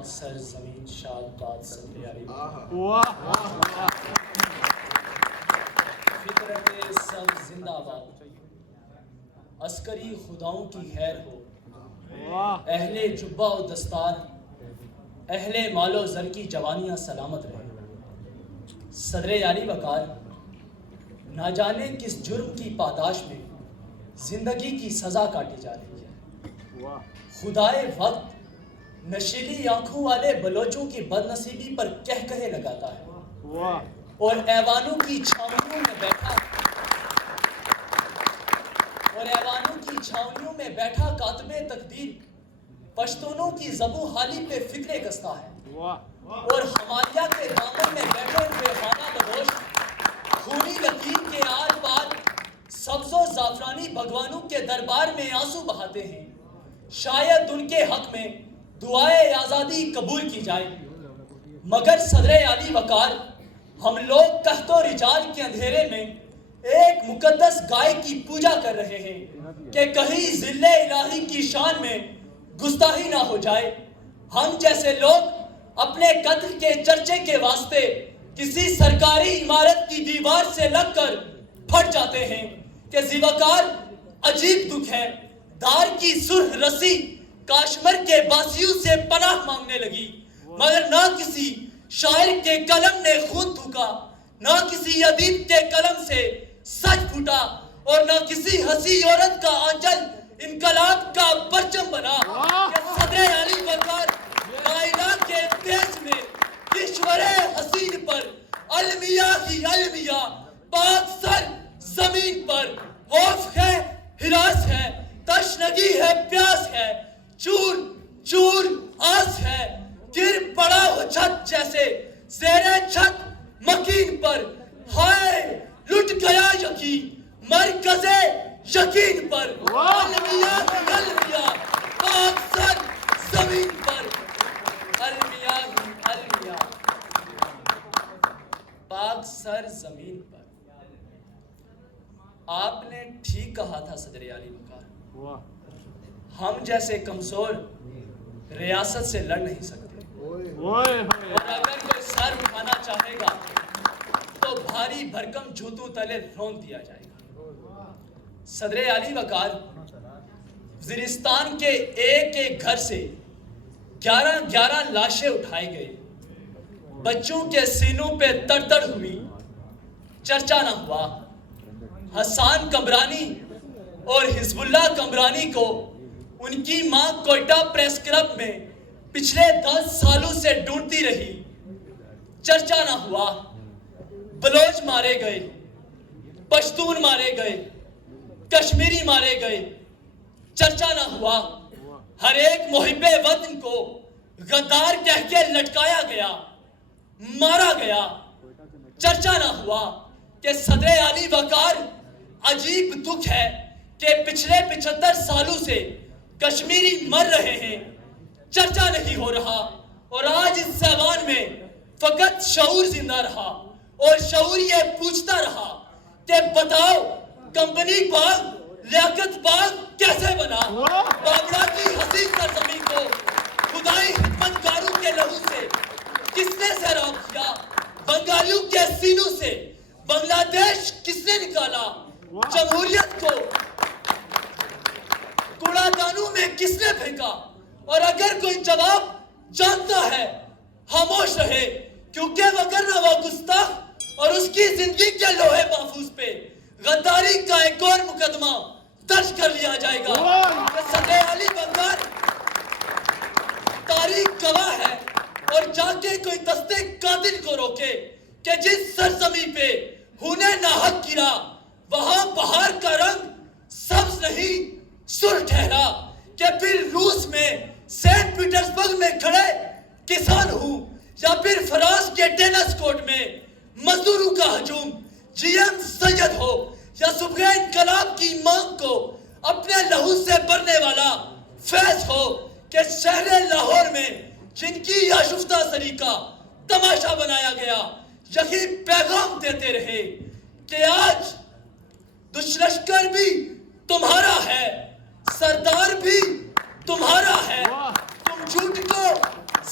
پاک سر زمین شاد باد صدر علی فطرت سب زندہ باد، عسکری خداؤں کی خیر ہو، اہل جبہ و دستار، اہل مال و زر کی جوانیاں سلامت رہے۔ صدر علی وقار نہ جانے کس جرم کی پاداش میں زندگی کی سزا کاٹی جا رہی ہے۔ خدائے وقت نشیلی آنکھوں والے بلوچوں کی بدنصیبی پر کہے لگاتا ہے اور ایوانوں کی چھاؤنیوں میں بیٹھا کاتب تقدیر پشتونوں کی زبوں حالی پہ فکرے کستا ہے، اور ہمالیہ کے دامن میں بیٹھے ہوئے خانہ بدوش خونی لکیر کے آر پار سبز و زعفرانی بھگوانوں کے دربار میں آنسو بہاتے ہیں۔ شاید ان کے حق میں دعائے آزادی قبول کی جائے، مگر صدر علی وقار ہم لوگ قحط و رجال کے اندھیرے میں ایک مقدس گائے کی پوجا کر رہے ہیں کہ کہیں ذل الہی کی شان میں گستاخی نہ ہو جائے۔ ہم جیسے لوگ اپنے قتل کے چرچے کے واسطے کسی سرکاری عمارت کی دیوار سے لگ کر پھٹ جاتے ہیں کہ ذیوقار عجیب دکھ ہے، دار کی سرخ رسی کاشمر کے باسیوں سے پناہ مانگنے لگی، مگر نہ کسی شاعر کے قلم نے خون تھوکا، نہ کسی ادیب کے قلم سے سچ پھوٹا، اور نہ کسی ہنسی عورت کا آنچل انقلاب کا پرچم بنا کہ صدر علی وقار نائلہ کے دیش میں کشور حسین پر المیہ ہی المیہ پاک سر زمین پر خوف ہے، ہراس ہے، تشنگی ہے، پیاس ہے، چور چور آس ہے، گر پڑا ہو چھت جیسے زیر چھت مکین پر، ہائے لٹ گیا یقین مرکز یقین پر، المیہ ہی المیہ پاک سر زمین پر، المیہ ہی المیہ پاک سر زمین پر۔ آپ نے ٹھیک کہا تھا صدر علی وقار، ہم جیسے کمزور ریاست سے لڑ نہیں سکتے، اور اگر کوئی سر اٹھانا چاہے گا تو بھاری بھرکم جوتوں تلے رونک دیا جائے گا۔ صدر علی وقار وزیرستان کے ایک ایک گھر سے 11 لاشیں اٹھائے گئے، بچوں کے سینوں پہ تڑ ہوئی، چرچا نہ ہوا۔ حسان کمرانی اور حزب اللہ کمرانی کو ان کی ماں کوئٹہ پریس کلب میں پچھلے 10 سالوں سے ڈھونڈتی رہی، چرچا نہ ہوا۔ بلوچ مارے گئے، پشتون مارے گئے، کشمیری مارے گئے، چرچا نہ ہوا۔ ہر ایک محب وطن کو غدار کہہ کے لٹکایا گیا، مارا گیا، چرچا نہ ہوا۔ کہ صدر علی وقار عجیب دکھ ہے کہ پچھلے 75 سالوں سے کشمیری مر رہے ہیں، چرچا نہیں ہو رہا، اور آج اس سیوان میں فقط شعور زندہ رہا، اور شعور یہ پوچھتا رہا کہ بتاؤ کمپنی باغ لیاقت باغ کیسے بنا؟ بابڑا کی حسین سرزمین کو خدائی خدمتگاروں کے لہو سے کس نے سیراب کیا؟ بنگالیوں کے سینوں سے بنگلہ دیش کس نے نکالا؟ جمہوریت کو کوڑا دانوں میں کس نے پھینکا؟ اور اگر کوئی جواب جانتا ہے خاموش رہے، کیونکہ وگرنہ وہ گستاخ اور اس کی زندگی کے لوہے محفوظ پہ غداری کا ایک اور مقدمہ درج کر لیا جائے گا۔ صدر علی وقار تاریخ گواہ ہے، اور جا کے کوئی دستے قاتل کو روکے کہ جس سرزمین پہ ہونے ناحق گرا وہاں بہار کا رنگ سبز نہیں سرخ ٹھہرا، کہ پھر روس میں سینٹ پیٹرزبرگ میں کھڑے کسان ہوں، یا پھر فرانس کے ٹینس کورٹ میں مزدوروں کا ہجوم، جی ایم سید ہو، یا صبح انقلاب کی مانگ کو اپنے لہو سے بھرنے والا فیض ہو، کہ شہر لاہور میں جن کی آشفتہ سری کا تماشا بنایا گیا یہی پیغام دیتے رہے کہ آج دشلشکر بھی تمہارا ہے، سردار بھی تمہارا ہے، تم جھوٹ کو